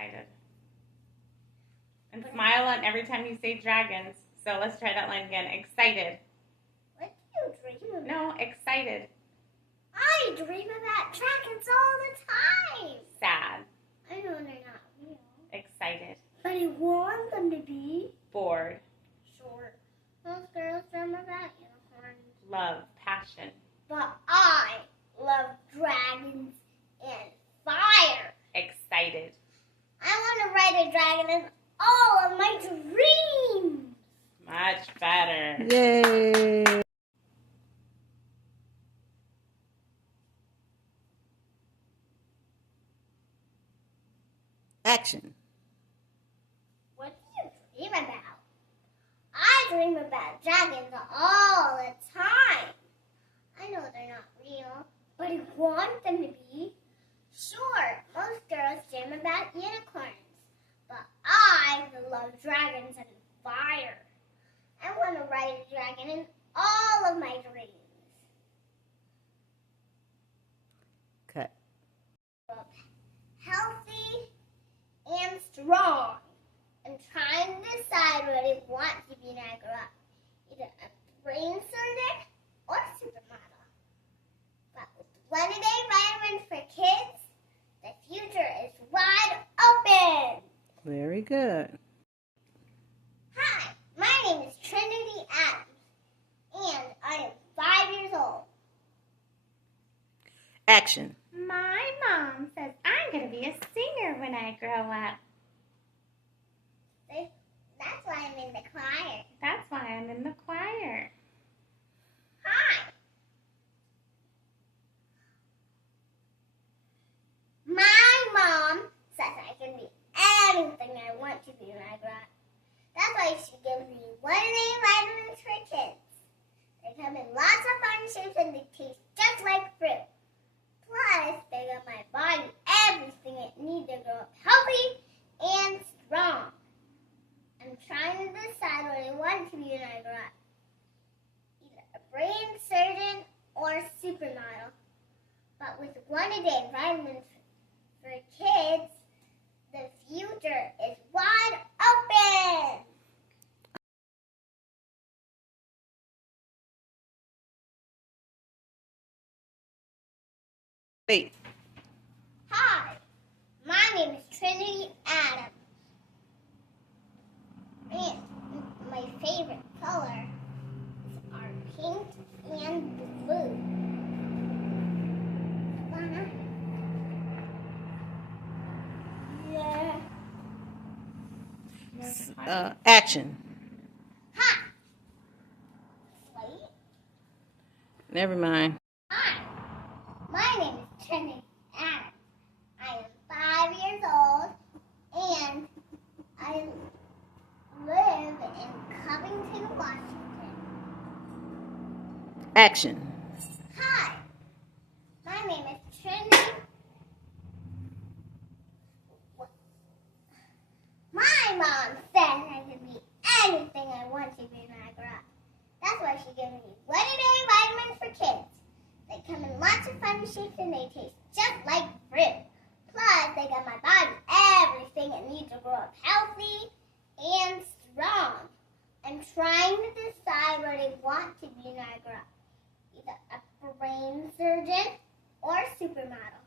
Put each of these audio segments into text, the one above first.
Excited. And smile on every time you say dragons. So let's try that line again. Excited. What do you dream about? No, excited. I dream about dragons all the time. Sad. I know they're not real. Excited. But I want them to be. Bored. Sure. Most girls dream about unicorns. Love. Passion. But I love dragons and fire. Excited. I want to ride a dragon in all of my dreams. Much better. Yay! Action. What do you dream about? I dream about dragons all the time. I know they're not real, but I want them to be. Sure, most girls dream about unicorns, but I love dragons and fire. I want to ride a dragon in all of my dreams. Cut. Healthy and strong. I'm trying to decide what I want to be when I grow up. Either a brain surgeon or supermodel. But with one-a-day vitamins for kids, the future is wide open. Very good. Hi, my name is Trinity Adams, and I am 5 years old. Action. My mom says I'm going to be a singer when I grow up. That's why I'm in the choir. That's why I'm in the choir. Hi. My mom says I can be anything I want to be when I grow up. That's why she gives me one-a-day vitamins for kids. They come in lots of fun shapes and they taste just like fruit. Plus, they give my body everything it needs to grow up healthy and strong. I'm trying to decide what I want to be when I grow up. Either a brain surgeon or supermodel. But with one-a-day vitamins for kids, the future is wide open. Wait. Hi, my name is Trinity Adams. And my favorite color are pink and blue. Yeah. Action. Hi. SLATE. Never mind. Hi, my name is Trinity Adams. I am 5 years old and I live in Covington, Washington. Action. Hi, my name is Trinity. My mom says I can be anything I want to be when I grow up. That's why she gives me one-a-day vitamins for kids. They come in lots of fun shapes and they taste just like fruit. Plus, they give my body everything it needs to grow up healthy and strong. I'm trying to decide what I want to be when I grow up. Either a brain surgeon or supermodel.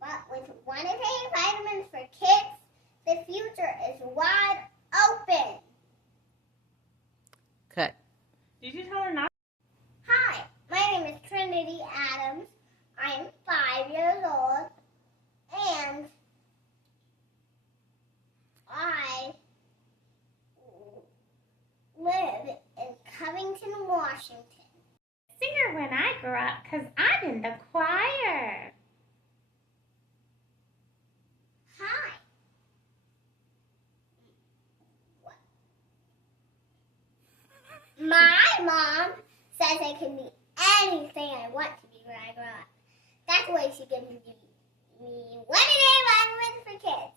But with one-a-day vitamins for kids, the future is wide open. Cut. Did you tell her not? Hi, my name is Trinity Adams. I am 5 years old and I live in Covington, Washington. Singer when I grow up because I'm in the choir. Hi. What? My mom says I can be anything I want to be when I grow up. That's why she gives me one-a-day vitamins for kids.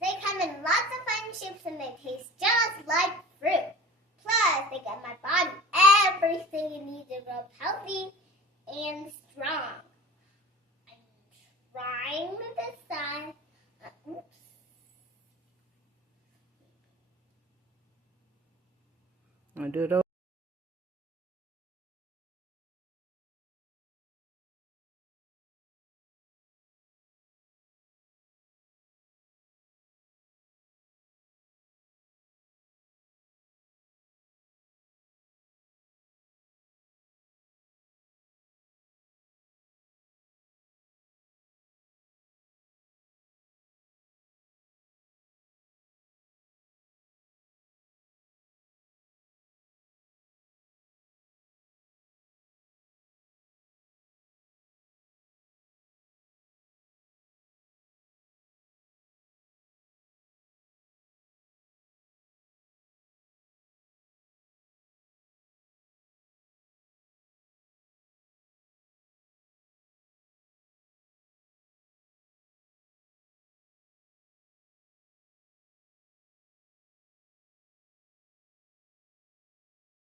They come in lots of fun shapes and they taste just like fruit. Plus, they give my body everything it needs to grow up healthy and strong. I'm trying to decide do it over?